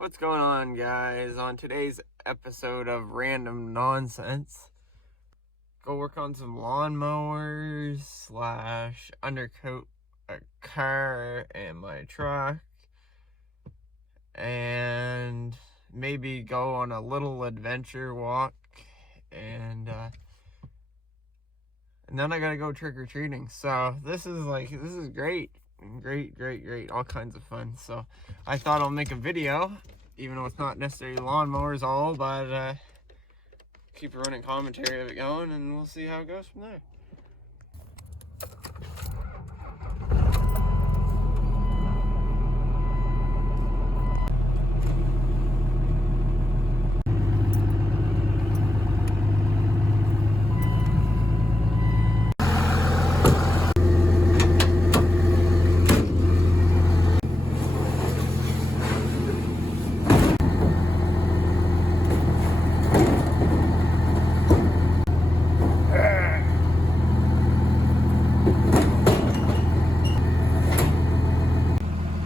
What's going on, guys? On today's episode of Random Nonsense, go work on some lawnmowers slash undercoat a car and my truck, and maybe go on a little adventure walk, and then I gotta go trick-or-treating. So this is great. Great. All kinds of fun. So I thought I'll make a video, even though it's not necessarily lawnmowers all, but keep a running commentary of it going, and we'll see how it goes from there.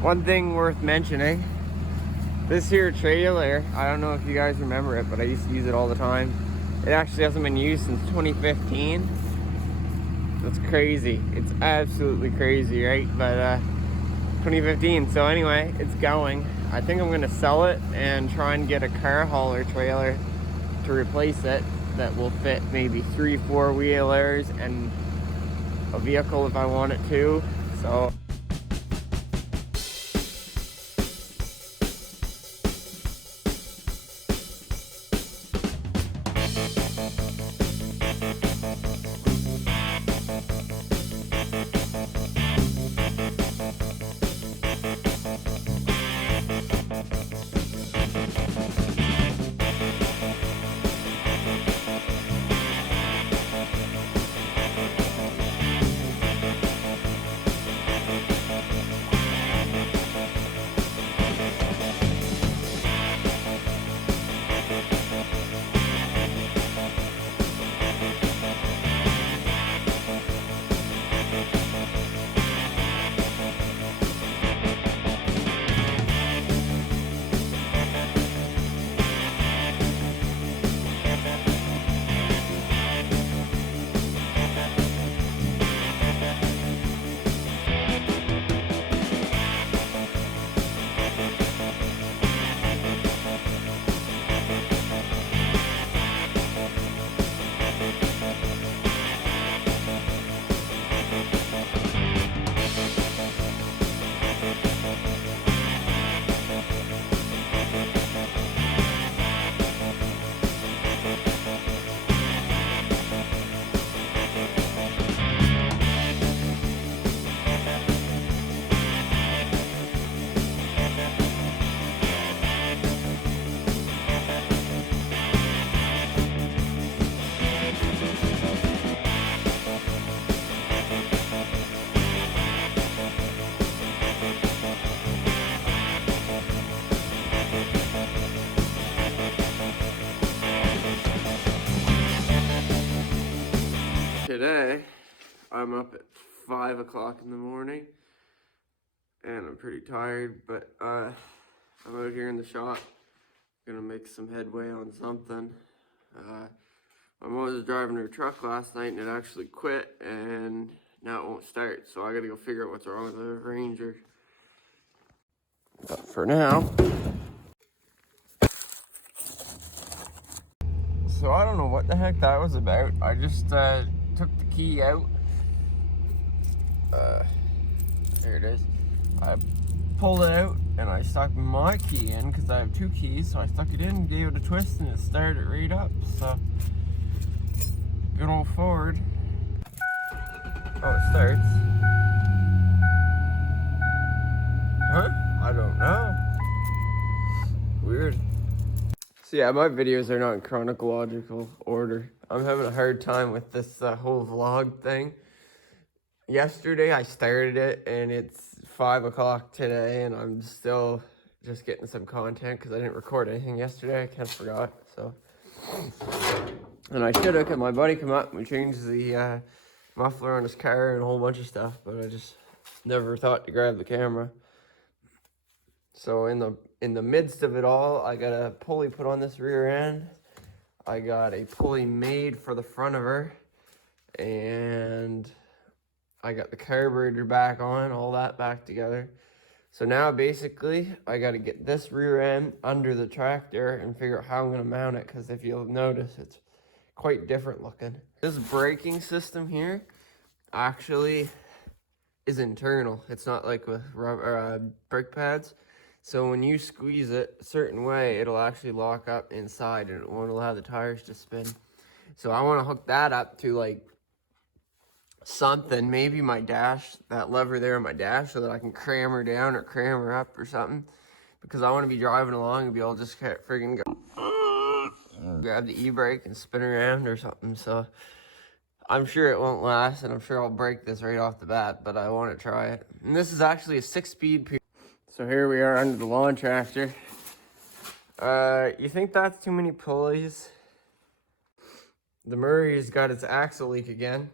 One thing worth mentioning, this here trailer, I don't know if you guys remember it, but I used to use it all the time. It actually hasn't been used since 2015. That's crazy. It's absolutely crazy, right? But 2015. So anyway, it's going. I think I'm gonna sell it and try and get a car hauler trailer to replace it that will fit maybe 3 4-wheelers and a vehicle if I want it to. So today, I'm up at 5 o'clock in the morning, and I'm pretty tired, but I'm out here in the shop, gonna make some headway on something. My mom was driving her truck last night, and it actually quit, and now it won't start, so I gotta go figure out what's wrong with the Ranger. But for now, so I don't know what the heck that was about. I just took the key out. There it is. I pulled it out and I stuck my key in because I have 2 keys. So I stuck it in, gave it a twist, and it started right up. So good old Ford. Oh, it starts. Huh? I don't know. Weird. So yeah, my videos are not in chronological order. I'm having a hard time with this whole vlog thing. Yesterday I started it, and it's 5 o'clock today, and I'm still just getting some content because I didn't record anything yesterday. I kind of forgot. So, and I should have, because my buddy come up and we changed the muffler on his car and a whole bunch of stuff, but I just never thought to grab the camera. So in the midst of it all, I got a pulley put on this rear end. I got a pulley made for the front of her, and I got the carburetor back on, all that back together. So now basically I got to get this rear end under the tractor and figure out how I'm going to mount it, because if you'll notice, it's quite different looking. This braking system here actually is internal. It's not like with rubber brake pads. So when you squeeze it a certain way, it'll actually lock up inside and it won't allow the tires to spin. So I want to hook that up to like something, maybe my dash, that lever there on my dash, so that I can cram her down or cram her up or something. Because I want to be driving along and be able to just friggin' go grab the e-brake and spin around or something. So I'm sure it won't last, and I'm sure I'll break this right off the bat, but I want to try it. And this is actually a 6-speed. So here we are under the lawn tractor. You think that's too many pulleys? The Murray's got its axle leak again.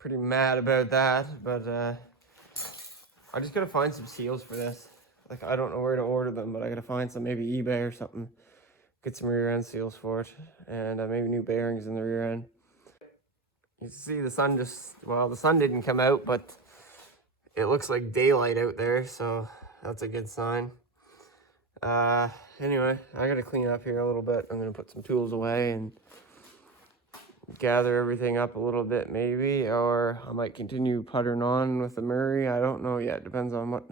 Pretty mad about that, but I just gotta find some seals for this. Like, I don't know where to order them, but I gotta find some, maybe eBay or something. Get some rear end seals for it, and maybe new bearings in the rear end. You see the sun the sun didn't come out, but it looks like daylight out there, so that's a good sign. Anyway, I gotta clean up here a little bit. I'm gonna put some tools away and gather everything up a little bit maybe, or I might continue puttering on with the Murray. I don't know yet. Depends on what